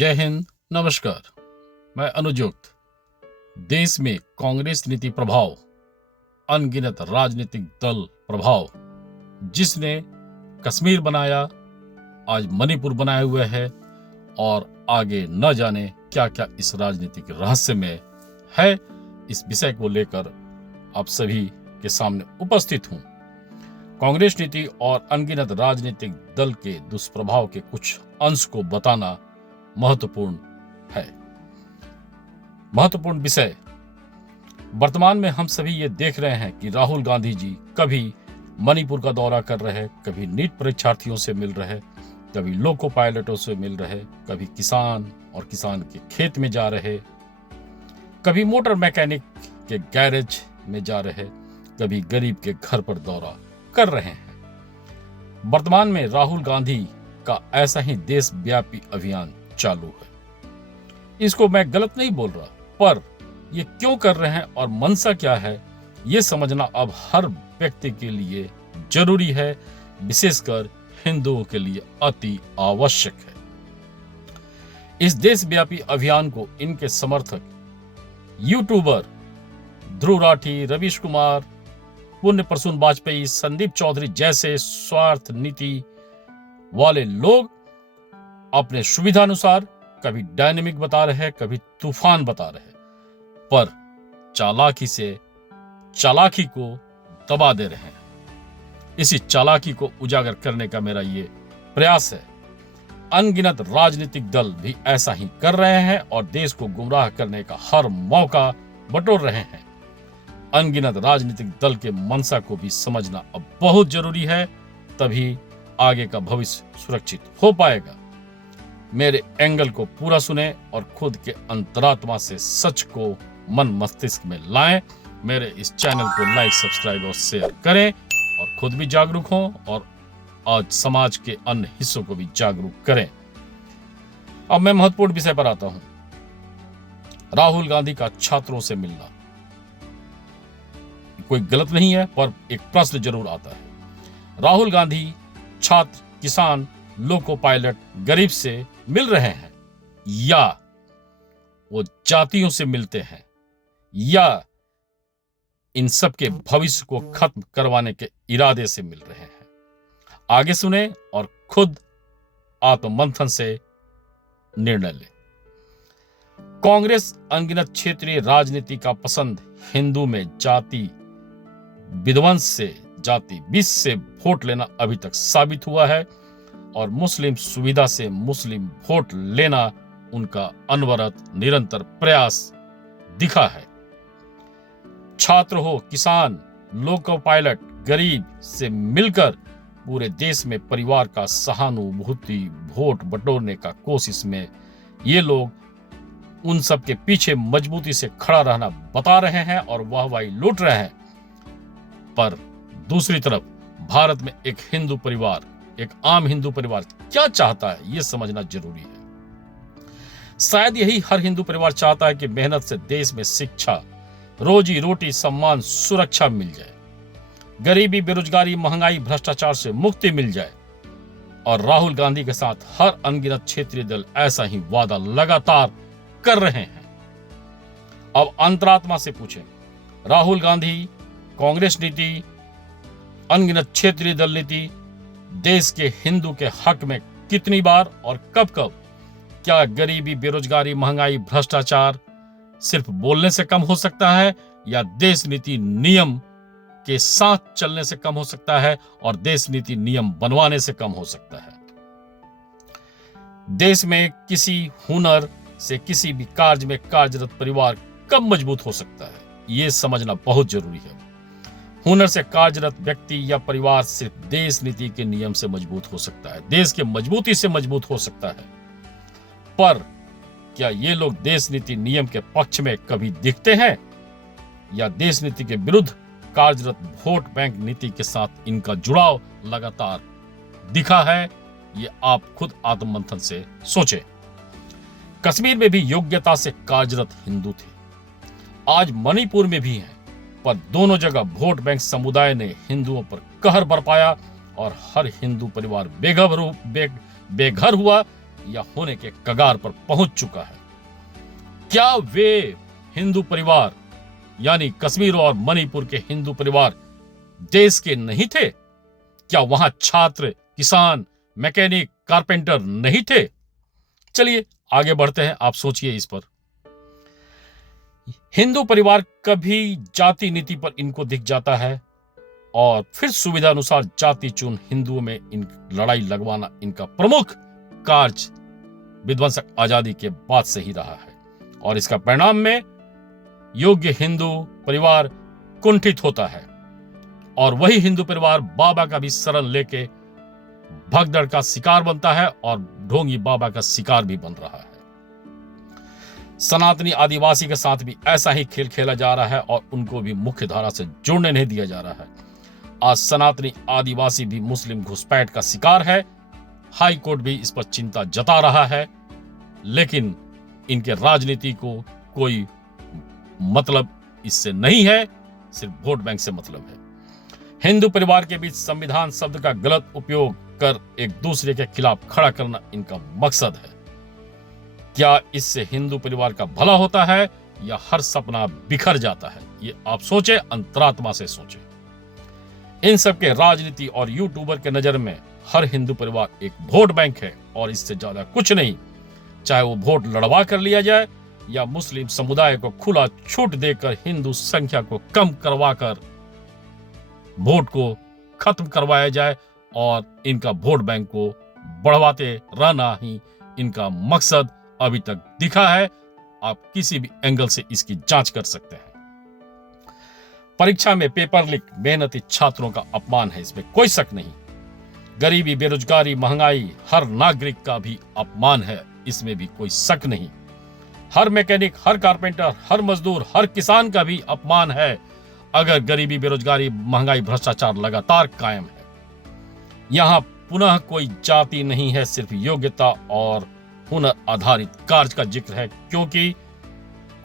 जय हिंद, नमस्कार। मैं अनुजुक्त। देश में कांग्रेस नीति प्रभाव, अनगिनत राजनीतिक दल प्रभाव, जिसने कश्मीर बनाया, आज मणिपुर बनाए हुए है और आगे न जाने क्या क्या इस राजनीतिक रहस्य में है। इस विषय को लेकर आप सभी के सामने उपस्थित हूं। कांग्रेस नीति और अनगिनत राजनीतिक दल के दुष्प्रभाव के कुछ अंश को बताना महत्वपूर्ण है। महत्वपूर्ण विषय। वर्तमान में हम सभी ये देख रहे हैं कि राहुल गांधी जी कभी मणिपुर का दौरा कर रहे, कभी नीट परीक्षार्थियों से मिल रहे, कभी लोको पायलटों से मिल रहे, कभी किसान और किसान के खेत में जा रहे, कभी मोटर मैकेनिक के गैरेज में जा रहे, कभी गरीब के घर पर दौरा कर रहे हैं। वर्तमान में राहुल गांधी का ऐसा ही देशव्यापी अभियान चालू है। इसको मैं गलत नहीं बोल रहा, पर ये क्यों कर रहे हैं और मंशा क्या है, ये समझना अब हर व्यक्ति के लिए जरूरी है, विशेषकर हिंदुओं के लिए अति आवश्यक है। इस देशव्यापी अभियान को इनके समर्थक यूट्यूबर ध्रुव राठी, रवीश कुमार, पुण्य प्रसून वाजपेयी, संदीप चौधरी जैसे स्वार्थ नीति वाले लोग अपने सुविधानुसार कभी डायनेमिक बता रहे हैं, कभी तूफान बता रहे हैं, पर चालाकी से चालाकी को दबा दे रहे हैं। इसी चालाकी को उजागर करने का मेरा ये प्रयास है। अनगिनत राजनीतिक दल भी ऐसा ही कर रहे हैं और देश को गुमराह करने का हर मौका बटोर रहे हैं। अनगिनत राजनीतिक दल के मंशा को भी समझना अब बहुत जरूरी है, तभी आगे का भविष्य सुरक्षित हो पाएगा। मेरे एंगल को पूरा सुने और खुद के अंतरात्मा से सच को मन मस्तिष्क में लाएं। मेरे इस चैनल को लाइक, सब्सक्राइब और शेयर करें और खुद भी जागरूक हों और आज समाज के अन्य हिस्सों को भी जागरूक करें। अब मैं महत्वपूर्ण विषय पर आता हूं। राहुल गांधी का छात्रों से मिलना कोई गलत नहीं है, पर एक प्रश्न जरूर आता है। राहुल गांधी छात्र, किसान, लोको पायलट, गरीब से मिल रहे हैं, या वो जातियों से मिलते हैं, या इन सब के भविष्य को खत्म करवाने के इरादे से मिल रहे हैं? आगे सुने और खुद आत्ममंथन से निर्णय ले। कांग्रेस अनगिनत क्षेत्रीय राजनीति का पसंद हिंदू में जाति विध्वंस से, जाति विष से वोट लेना अभी तक साबित हुआ है और मुस्लिम सुविधा से मुस्लिम वोट लेना उनका अनवरत निरंतर प्रयास दिखा है। छात्र हो, किसान, लोको पायलट, गरीब से मिलकर पूरे देश में परिवार का सहानुभूति वोट बटोरने का कोशिश में ये लोग उन सब के पीछे मजबूती से खड़ा रहना बता रहे हैं और वाहवाही लूट रहे हैं। पर दूसरी तरफ भारत में एक हिंदू परिवार, एक आम हिंदू परिवार क्या चाहता है, यह समझना जरूरी है। शायद यही हर हिंदू परिवार चाहता है कि मेहनत से देश में शिक्षा, रोजी रोटी, सम्मान, सुरक्षा मिल जाए, गरीबी, बेरोजगारी, महंगाई, भ्रष्टाचार से मुक्ति मिल जाए। और राहुल गांधी के साथ हर अनगिनत क्षेत्रीय दल ऐसा ही वादा लगातार कर रहे हैं। अब अंतरात्मा से पूछें, राहुल गांधी कांग्रेस नीति, अनगिनत क्षेत्रीय दल नीति देश के हिंदू के हक में कितनी बार और कब कब? क्या गरीबी, बेरोजगारी, महंगाई, भ्रष्टाचार सिर्फ बोलने से कम हो सकता है, या देश नीति नियम के साथ चलने से कम हो सकता है और देश नीति नियम बनवाने से कम हो सकता है? देश में किसी हुनर से किसी भी कार्य में कार्यरत परिवार कब मजबूत हो सकता है, यह समझना बहुत जरूरी है। हुनर से कार्यरत व्यक्ति या परिवार सिर्फ देश नीति के नियम से मजबूत हो सकता है, देश के मजबूती से मजबूत हो सकता है। पर क्या ये लोग देश नीति नियम के पक्ष में कभी दिखते हैं, या देश नीति के विरुद्ध कार्यरत वोट बैंक नीति के साथ इनका जुड़ाव लगातार दिखा है? ये आप खुद आत्ममंथन से सोचें। कश्मीर में भी योग्यता से कार्यरत हिंदू थे, आज मणिपुर में भी हैं, पर दोनों जगह वोट बैंक समुदाय ने हिंदुओं पर कहर बरपाया और हर हिंदू परिवार बेघर हुआ या होने के कगार पर पहुंच चुका है। क्या वे हिंदू परिवार यानी कश्मीर और मणिपुर के हिंदू परिवार देश के नहीं थे? क्या वहां छात्र, किसान, मैकेनिक, कारपेंटर नहीं थे? चलिए आगे बढ़ते हैं, आप सोचिए इस पर। हिंदू परिवार कभी जाति नीति पर इनको दिख जाता है और फिर सुविधा अनुसार जाति चुन हिंदुओं में इन लड़ाई लगवाना इनका प्रमुख कार्य विध्वंसक आजादी के बाद से ही रहा है। और इसका परिणाम में योग्य हिंदू परिवार कुंठित होता है और वही हिंदू परिवार बाबा का भी शरण लेके भगदड़ का शिकार बनता है और ढोंगी बाबा का शिकार भी बन रहा है। सनातनी आदिवासी के साथ भी ऐसा ही खेल खेला जा रहा है और उनको भी मुख्य धारा से जुड़ने नहीं दिया जा रहा है। आज सनातनी आदिवासी भी मुस्लिम घुसपैठ का शिकार है। हाई कोर्ट भी इस पर चिंता जता रहा है, लेकिन इनके राजनीति को कोई मतलब इससे नहीं है, सिर्फ वोट बैंक से मतलब है। हिंदू परिवार के बीच संविधान शब्द का गलत उपयोग कर एक दूसरे के खिलाफ खड़ा करना इनका मकसद है। क्या इससे हिंदू परिवार का भला होता है या हर सपना बिखर जाता है? ये आप सोचे, अंतरात्मा से सोचे। इन सबके राजनीति और यूट्यूबर के नजर में हर हिंदू परिवार एक वोट बैंक है और इससे ज्यादा कुछ नहीं। चाहे वो वोट लड़वा कर लिया जाए या मुस्लिम समुदाय को खुला छूट देकर हिंदू संख्या को कम करवा कर वोट को खत्म करवाया जाए और इनका वोट बैंक को बढ़वाते रहना ही इनका मकसद अभी तक दिखा है। आप किसी भी एंगल से इसकी जांच कर सकते हैं। परीक्षा में पेपर लीक मेहनती छात्रों का अपमान है, इसमें कोई शक नहीं। गरीबी, बेरोजगारी, महंगाई हर नागरिक का भी अपमान है, इसमें भी कोई शक नहीं। हर मैकेनिक, हर कारपेंटर, हर मजदूर, हर किसान का भी अपमान है अगर गरीबी, बेरोजगारी, महंगाई, भ्रष्टाचार लगातार कायम है। यहां पुनः कोई जाति नहीं है, सिर्फ योग्यता और हुनर आधारित कार्य का जिक्र है, क्योंकि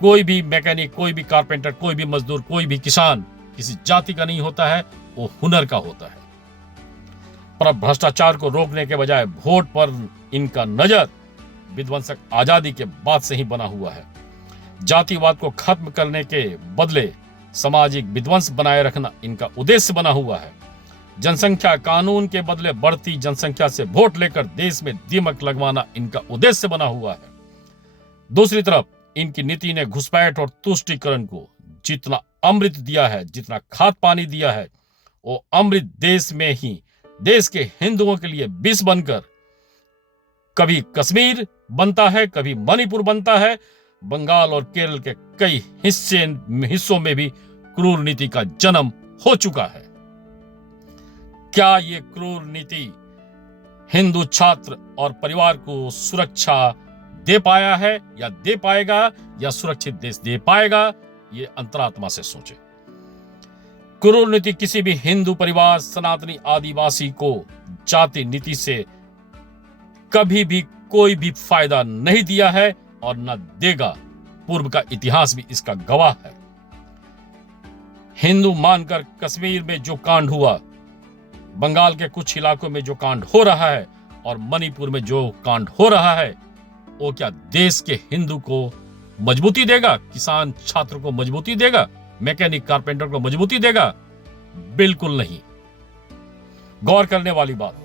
कोई भी मैकेनिक, कोई भी कारपेंटर, कोई भी मजदूर, कोई भी किसान किसी जाति का नहीं होता है, वो हुनर का होता है। पर भ्रष्टाचार को रोकने के बजाय वोट पर इनका नजर विध्वंसक आजादी के बाद से ही बना हुआ है। जातिवाद को खत्म करने के बदले सामाजिक विध्वंस बनाए रखना इनका उद्देश्य बना हुआ है। जनसंख्या कानून के बदले बढ़ती जनसंख्या से वोट लेकर देश में दीमक लगवाना इनका उद्देश्य बना हुआ है। दूसरी तरफ इनकी नीति ने घुसपैठ और तुष्टीकरण को जितना अमृत दिया है, जितना खाद पानी दिया है, वो अमृत देश में ही देश के हिंदुओं के लिए विष बनकर कभी कश्मीर बनता है, कभी मणिपुर बनता है। बंगाल और केरल के कई हिस्सों में भी क्रूर नीति का जन्म हो चुका है। क्या ये क्रूर नीति हिंदू छात्र और परिवार को सुरक्षा दे पाया है या दे पाएगा या सुरक्षित देश दे पाएगा? ये अंतरात्मा से सोचे। क्रूर नीति किसी भी हिंदू परिवार, सनातनी आदिवासी को जाति नीति से कभी भी कोई भी फायदा नहीं दिया है और न देगा। पूर्व का इतिहास भी इसका गवाह है। हिंदू मानकर कश्मीर में जो कांड हुआ, बंगाल के कुछ इलाकों में जो कांड हो रहा है और मणिपुर में जो कांड हो रहा है, वो क्या देश के हिंदू को मजबूती देगा? किसान छात्र को मजबूती देगा? मैकेनिक कारपेंटर को मजबूती देगा? बिल्कुल नहीं। गौर करने वाली बात,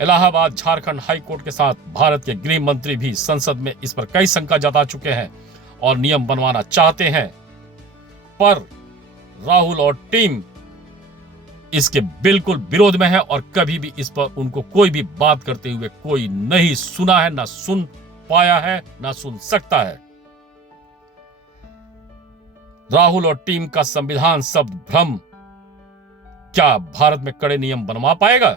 इलाहाबाद झारखंड हाई कोर्ट के साथ भारत के गृह मंत्री भी संसद में इस पर कई शंका जता चुके हैं और नियम बनवाना चाहते हैं, पर राहुल और टीम इसके बिल्कुल विरोध में है और कभी भी इस पर उनको कोई भी बात करते हुए कोई नहीं सुना है, ना सुन पाया है, ना सुन सकता है। राहुल और टीम का संविधान शब्द भ्रम क्या भारत में कड़े नियम बनवा पाएगा?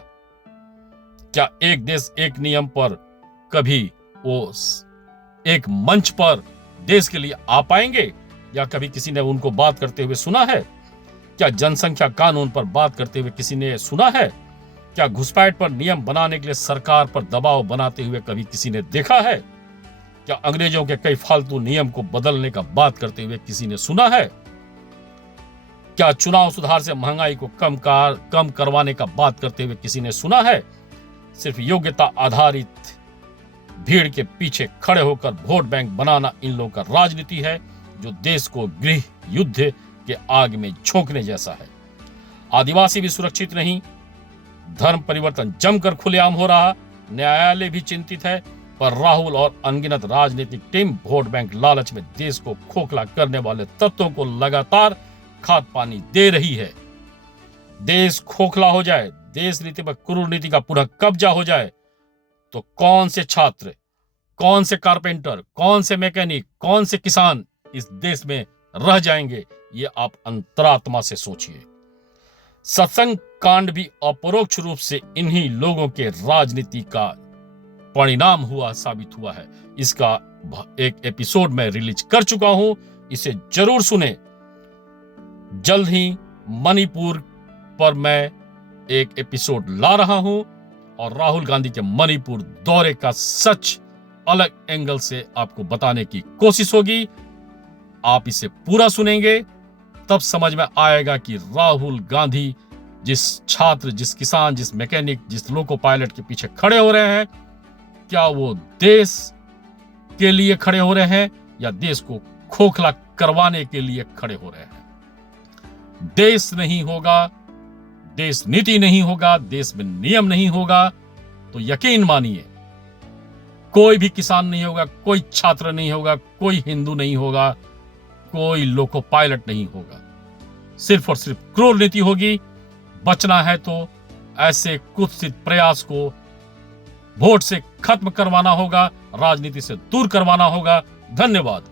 क्या एक देश एक नियम पर कभी वो एक मंच पर देश के लिए आ पाएंगे? या कभी किसी ने उनको बात करते हुए सुना है? क्या जनसंख्या कानून पर बात करते हुए किसी ने सुना है? क्या घुसपैठ पर नियम बनाने के लिए सरकार पर दबाव बनाते हुए कभी किसी ने देखा है? क्या अंग्रेजों के कई फालतू नियम को बदलने का बात करते हुए किसी ने सुना है? क्या चुनाव सुधार से महंगाई को कम करवाने का बात करते हुए किसी ने सुना है? सिर्फ योग्यता आधारित भीड़ के पीछे खड़े होकर वोट बैंक बनाना इन लोगों का राजनीति है, जो देश को गृह युद्ध के आग में झोंकने जैसा है। आदिवासी भी सुरक्षित नहीं, धर्म परिवर्तन जमकर खुलेआम हो रहा, न्यायालय भी चिंतित है, पर राहुल और अनगिनत राजनीतिक टीम वोट बैंक लालच में देश को खोखला करने वाले तत्वों को लगातार खाद पानी दे रही है। देश खोखला हो जाए, देश नीति पर क्रूर नीति का पुनः कब्जा हो जाए, तो कौन से छात्र, कौन से कारपेंटर, कौन से मैकेनिक, कौन से किसान इस देश में रह जाएंगे, ये आप अंतरात्मा से सोचिए। सत्संग कांड भी अपरोक्ष रूप से इन्हीं लोगों के राजनीति का परिणाम हुआ साबित हुआ है। इसका एक एपिसोड मैं रिलीज कर चुका हूं, इसे जरूर सुने। जल्द ही मणिपुर पर मैं एक एपिसोड ला रहा हूं और राहुल गांधी के मणिपुर दौरे का सच अलग एंगल से आपको बताने की कोशिश होगी। आप इसे पूरा सुनेंगे तब समझ में आएगा कि राहुल गांधी जिस छात्र, जिस किसान, जिस मैकेनिक, जिस लोको पायलट के पीछे खड़े हो रहे हैं, क्या वो देश के लिए खड़े हो रहे हैं या देश को खोखला करवाने के लिए खड़े हो रहे हैं। देश नहीं होगा, देश नीति नहीं होगा, देश में नियम नहीं होगा, तो यकीन मानिए कोई भी किसान नहीं होगा, कोई छात्र नहीं होगा, कोई हिंदू नहीं होगा, कोई लोको पायलट नहीं होगा। सिर्फ और सिर्फ क्रूर नीति होगी। बचना है तो ऐसे कुत्सित प्रयास को वोट से खत्म करवाना होगा, राजनीति से दूर करवाना होगा। धन्यवाद।